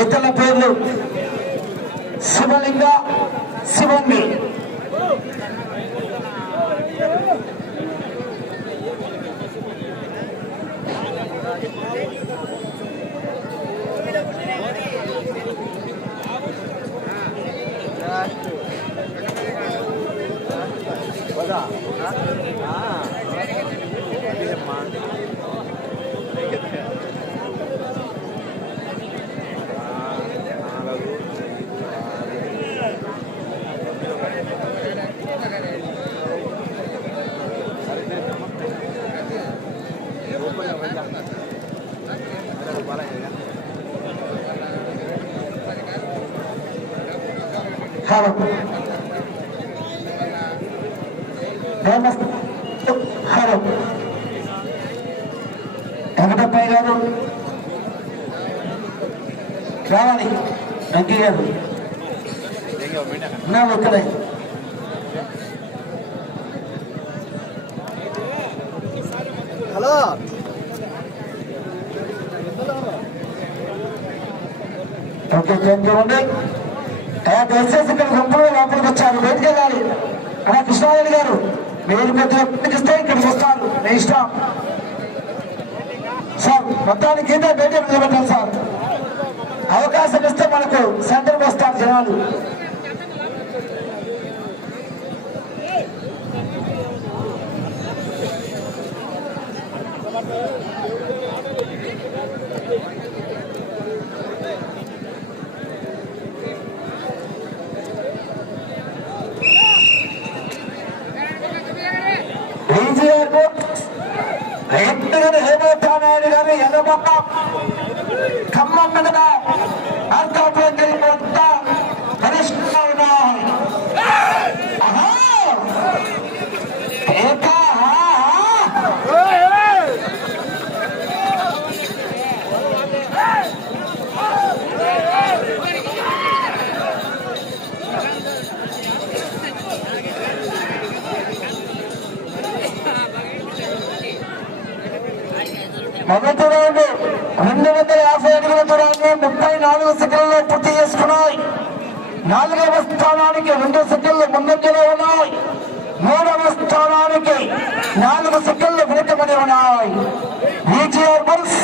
ఇతరుల పేర్లు శివలింగ శివంగి. హలో నమస్తే హలో. వెంకటప్పయ్య గారు. రావాలి. వెంకయ్య గారు. నా ఒక్కడే హలో. ఓకే థ్యాంక్ యూ అండి. దయచేసి ఇక్కడ గుంపులు లోపలికి వచ్చారు. బయటికి వెళ్ళాలి. అలా కృష్ణారెడ్డి గారు మీరు కొద్దిగా బయటికి ఇస్తే ఇక్కడికి వస్తారు. మీ ఇష్టం. సార్ మొత్తానికి ఏంటో బయట నిలబెట్టాలి సార్. అవకాశం ఇస్తే మనకు సెంటర్కి వస్తారు జనాలు. మొదటి రౌండ్ రెండు వందల యాభై అడుగుల దూరాన్ని ముప్పై నాలుగు సెకండ్లలో పూర్తి చేసుకున్నాయి. నాలుగవ స్థానానికి రెండు సెకండ్లు ముందంజలో ఉన్నాయి. మూడవ స్థానానికి నాలుగు సెకండ్లు వెనుకబడి ఉన్నాయి. విజిఆర్ బుల్స్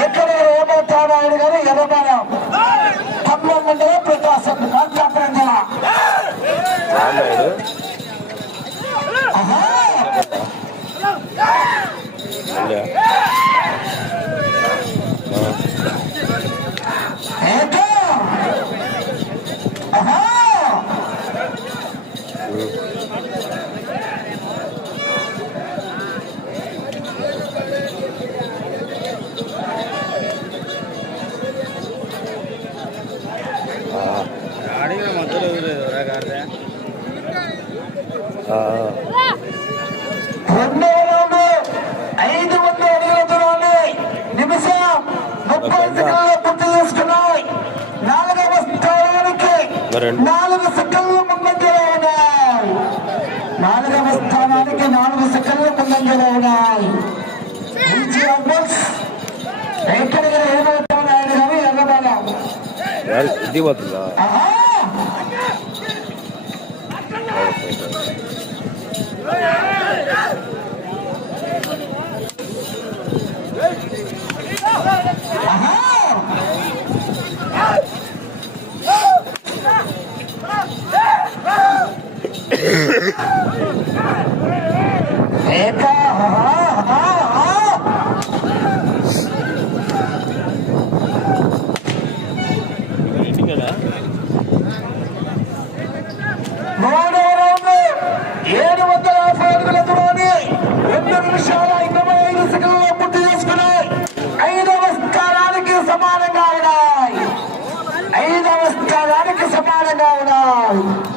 ఎక్కడ ఏమవుతారాయణ గారు ఎర్రబాలం ఖమ్మం మండలం ప్రకాశం మార్కాపురం జిల్లా ఆహా! ఏక! ఆహా! అడిగిన మధ్యలో ఎవరే రెండో రౌండ్ ఐదు వందల అడుగుల దూరాన్ని నిమిషం ముప్పై సెకండ్లు పూర్తి చేసుకున్నాయి నాలుగవ స్థానానికి మరి నాలుగు సెకండ్లు ముందంజలో ఉన్నాయి. నాలుగవ స్థానానికి నాలుగు సెకండ్లు ముందంజలో ఉన్నాయి. ఎక్కడికి ఏమవుతాడు ఆయన కానీ ఎర్రబాల. ఇది పోతుందా फाउल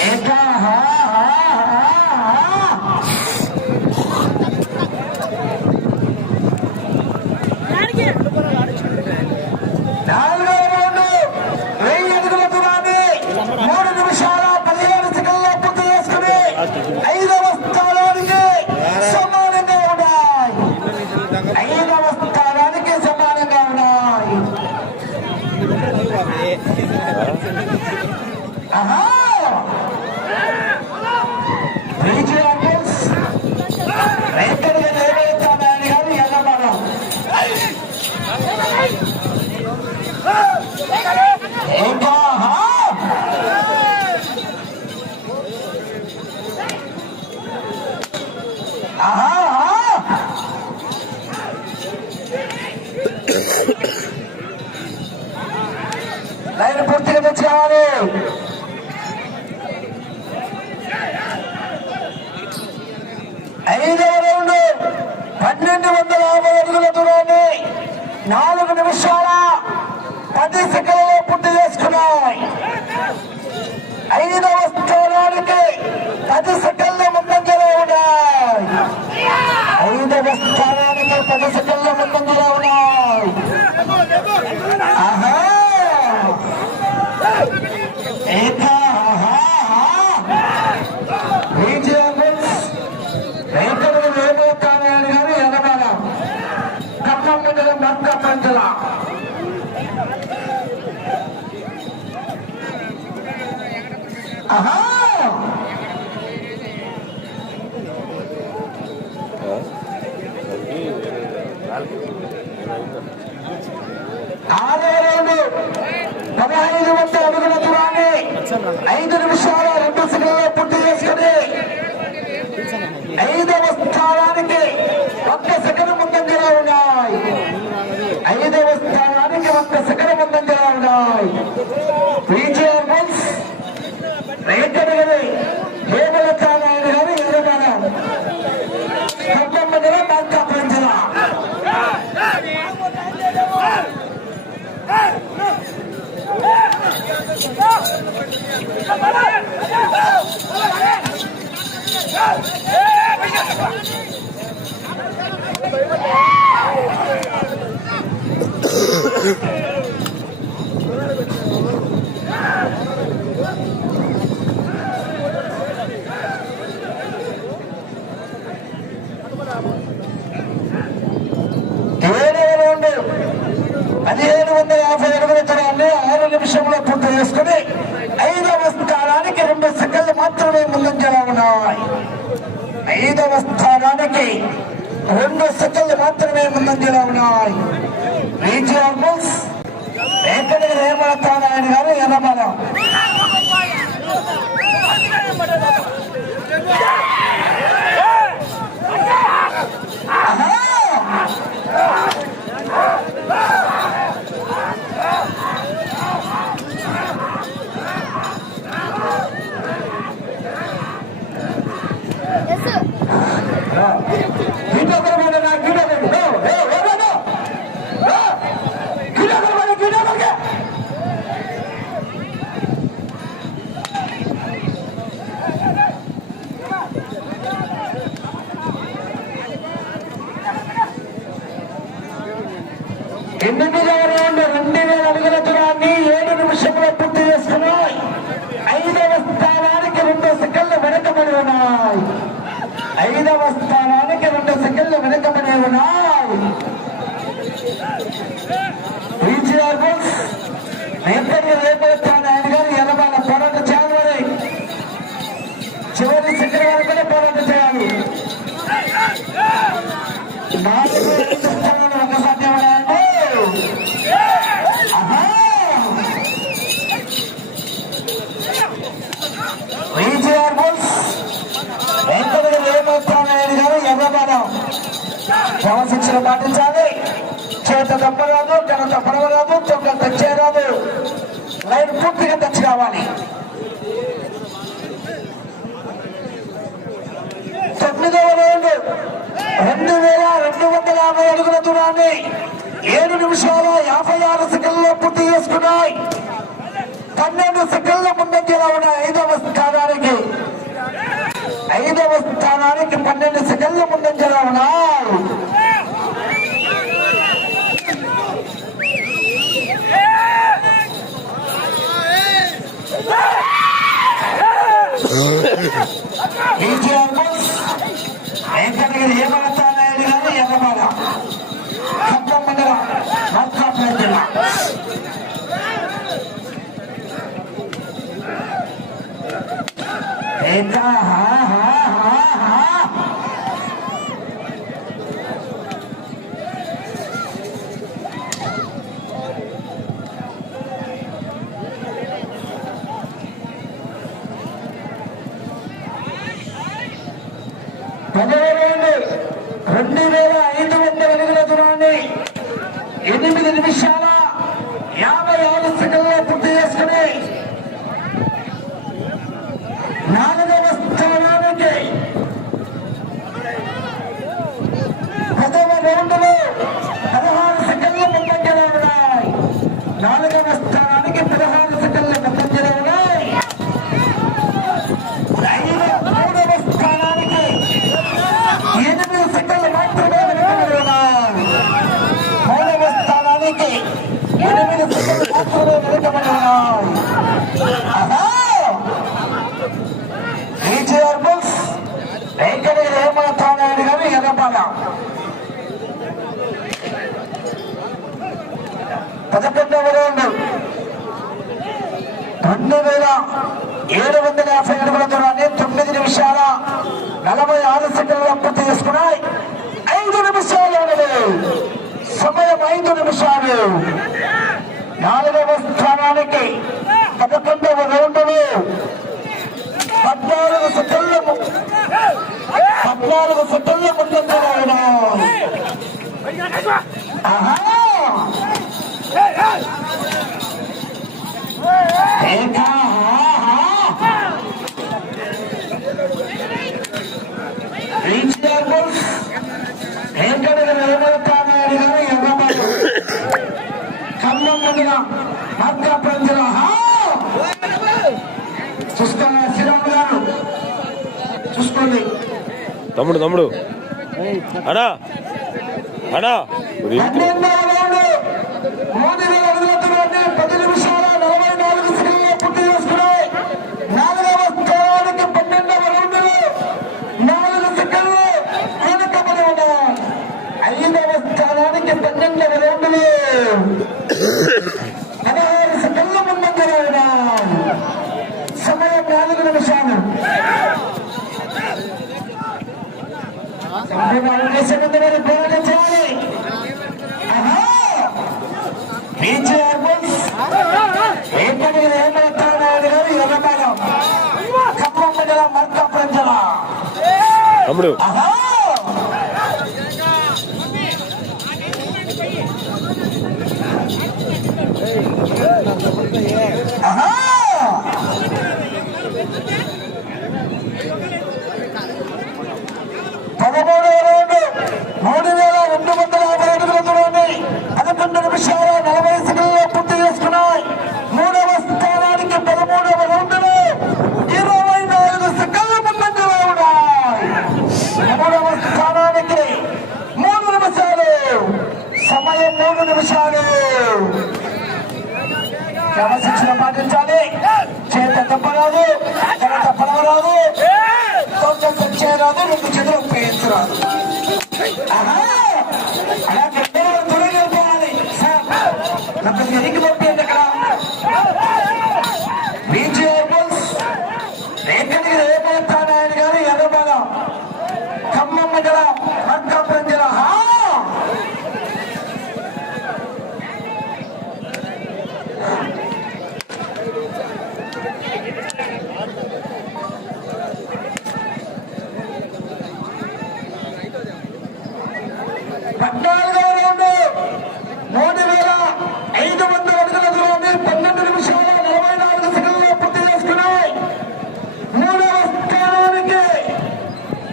Eta, ha? నాలుగు నిమిషాల పది సెకండ్లలో పూర్తి చేసుకున్నాయి ఐదవ స్థానానికి పది సెకండ్ల ముందంజలో ఉన్నాయి ఐదవ స్థానానికి పది సెకండ్ల ముందంజలో ఉన్నాయి ఆహా ఏకా ఆహా ఆహా రీజియన్స్ రైతులు ఏమవుతానే అని కానీ ఎనమాల ఖమ్మం మండలం మర్క పంచల ఆహా! ఆరో పదహైదు వందల అడుగుల దూరాన్ని ఐదు నిమిషాల రెండు సెకండ్లలో పూర్తి చేసుకుని ఐదవ స్థానానికి ఒక్క సెకండ్ ముందంజలో ఉన్నాయి. ఐదవ స్థానానికి ఒక్క సెకండ్ ముందంజలో ఉన్నాయి. రైతు గారి ఏడవ రౌండ్ పదిహేను వందల యాభై అడుగుల దూరాన్ని ఆరు నిమిషంలో పూర్తి చేసుకుని ఐదవ స్థానానికి రెండు సెకండ్లు మాత్రమే ముందంజలో ఉన్నాయి. ఐదవ స్థానానికి రెండు సెకండ్లు మాత్రమే ముందంజలో ఉన్నాయి. రీజియల్ బుల్స్ వెంకటగిరి రేమలతారాయణ గారు ఎనమలం Yes, sir. Yeah. అడుగుల దూరాన్ని ఏడు నిమిషంలో క్రమశిక్షణ పాటించాలి. చేత తప్పరాదు కన పడవరాదు తొక్క తెచ్చేరాదు. లైన్ పూర్తిగా తెచ్చి కావాలి. తొమ్మిదవ రౌండ్ రెండు వేల రెండు వందల యాభై అడుగుల దూరాన్ని ఏడు నిమిషాల యాభై ఆరు సెకండ్లో పూర్తి చేసుకున్నాయి. పన్నెండు సెకండ్ల ముందంజలో ఉన్న ఐదవ స్థానానికి. ఐదవ స్థానానికి పన్నెండు సెకండ్ల ముందంజలో ఉన్నాయి విజయ్ బుల్స్ వెంకటగిరి హేమలత నాయుడు గారు ఎర్రబాల ఖమ్మం మండలం మల్కాపురం జిల్లా ఏకా హా హా హా హా పదిహేను రెండు వేల ఐదు వందల అడుగుల దూరాన్ని ఎనిమిది నిమిషాల యాభై ఆరు సెకండ్లో పూర్తి చేసుకుని నాలుగవ స్థానానికి ప్రథమ రౌండ్లో పదహారు సెకండ్లు ముందంజలో ఉన్నాయి. నాలుగవ స్థానానికి పదహారు సెకండ్ల ముందంజలో ఉన్నాయి ఐదవ మూడవ స్థానానికి ఎనిమిది సెకండ్లు మాత్రమే వెనుకబడి ఉన్నాయి మూడవ స్థానానికి ఎనిమిది సెకండ్లు మాత్రమే వెనుకబడి ఉన్నాయి ఆహా! విజయర్ బుల్స్ వెంకటగిరి హేమలతానాయుడు గారు ఎర్రపాల పదకొండవ రౌండ్ రెండు వేల ఏడు వందల యాభై అడుగుల దూరాన్ని తొమ్మిది నిమిషాల నలభై ఆరు సెకండ్ల పూర్తి చేసుకున్నాయి ఐదు నిమిషాలు. సమయం ఐదు నిమిషాలు. నాలుగవ స్థానానికి పదకొండవ రౌండ్లు పద్నాలుగు సెకండ్ల పద్నాలుగు సెకండ్ల ఏకా ఆహా! వెంకటగిరి గారు ఎర్రబాబు ఖమ్మం శ్రీరామ్ గారు. చూసుకోండి తమ్ముడు. తమ్ముడు అనా అనా పన్నెండవ రౌండ్ మూడు వేల అడుగుల దూరాన్ని పది నిమిషాల నలభై నాలుగు సెకండ్లు పూర్తి చేసుకున్నాయి నాలుగవ స్థానానికి పన్నెండవ రౌండ్లో నాలుగు సెకండ్లు వెనుకబడి ఉన్నాయి ఐదవ స్థానానికి పన్నెండవ రౌండ్లు పదహారు సెకండ్ల ముందంజలో సమయం నాలుగు నిమిషాలు సంపూర్ణ దేశం ముందు పోరాటం చేయాలి గారు ఎర్రపాలెం ఖమ్మం మండలం ప్రజల తమ్ముడు ఆహా ఆహా పదమూడవ రౌండ్ మూడు వేల రెండు వందల యాభై అడుగుల దూరాన్ని పదకొండు నిమిషాల నలభై సెకండ్లో పూర్తి చేసుకున్నాయి మూడవ స్థానానికి పదమూడవ రౌండ్లో ఇరవై నాలుగు సెకండ్ల ముందంజలో ఉన్నాయి మూడవ స్థానానికి మూడు నిమిషాలు సమయం మూడు నిమిషాలు క్రమశిక్షణ పాటించాలి చేత తప్పరాదు తల తప్పరాదు రాదు చేయరాదు రెండు చేతులు ఉపయోగించరాదు ఆహా! అలా పెద్దవాళ్ళు దూరంగా సార్, నన్ను పంపించండి అక్కడ. BGI Bulls, వెంకటగిరి హేమలతానాయుడు గారు ఎర్రబాలెం ఖమ్మం మండలం మర్కాపురం జిల్లా హా! పద్నాలుగవ రౌండ్ మూడు వేల ఐదు వందల అడుగుల దూరాన్ని పన్నెండు నిమిషాల నలభై నాలుగు సెకండ్లో పూర్తి చేసుకున్నాయి మూడవ స్థానానికి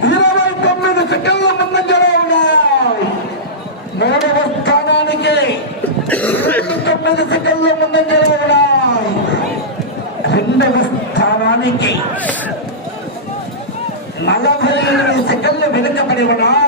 ఇరవై తొమ్మిది సెకండ్ల ముందంజలో ఉన్నాయి మూడవ స్థానానికి ఇరవై తొమ్మిది సెకండ్ల ముందంజలో ఉన్నాయి రెండవ స్థానానికి నలభై ఎనిమిది సెకండ్లు వెనుకబడి ఉన్నాయి.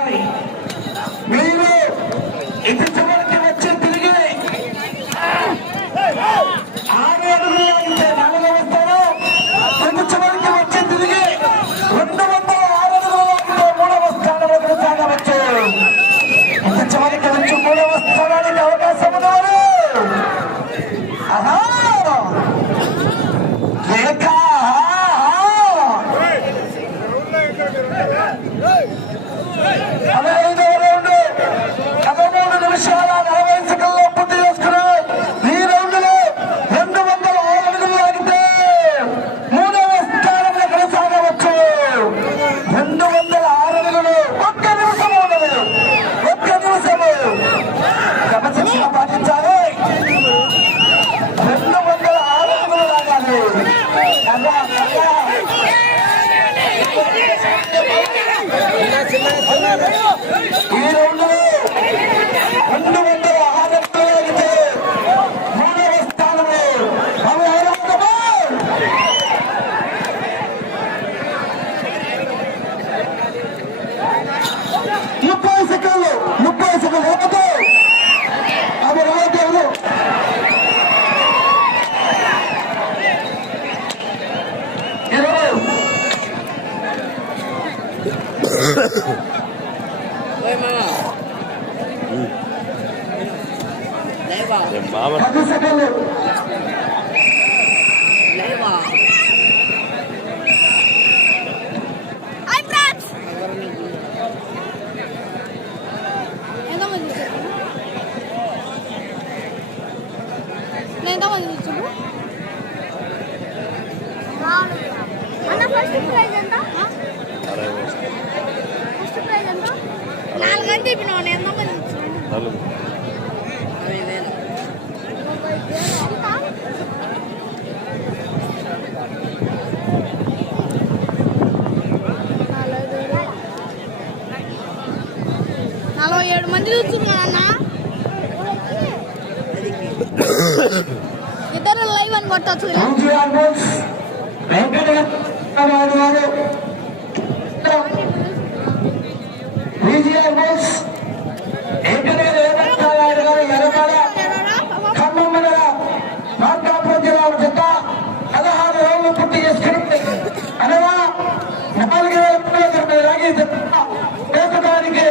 Nó? వన్ కొట్టచ్చు పదహారు రోజులు పూర్తి చేసుకుంటే అనగా నాలుగు వేల ఇలాగే దేశానికి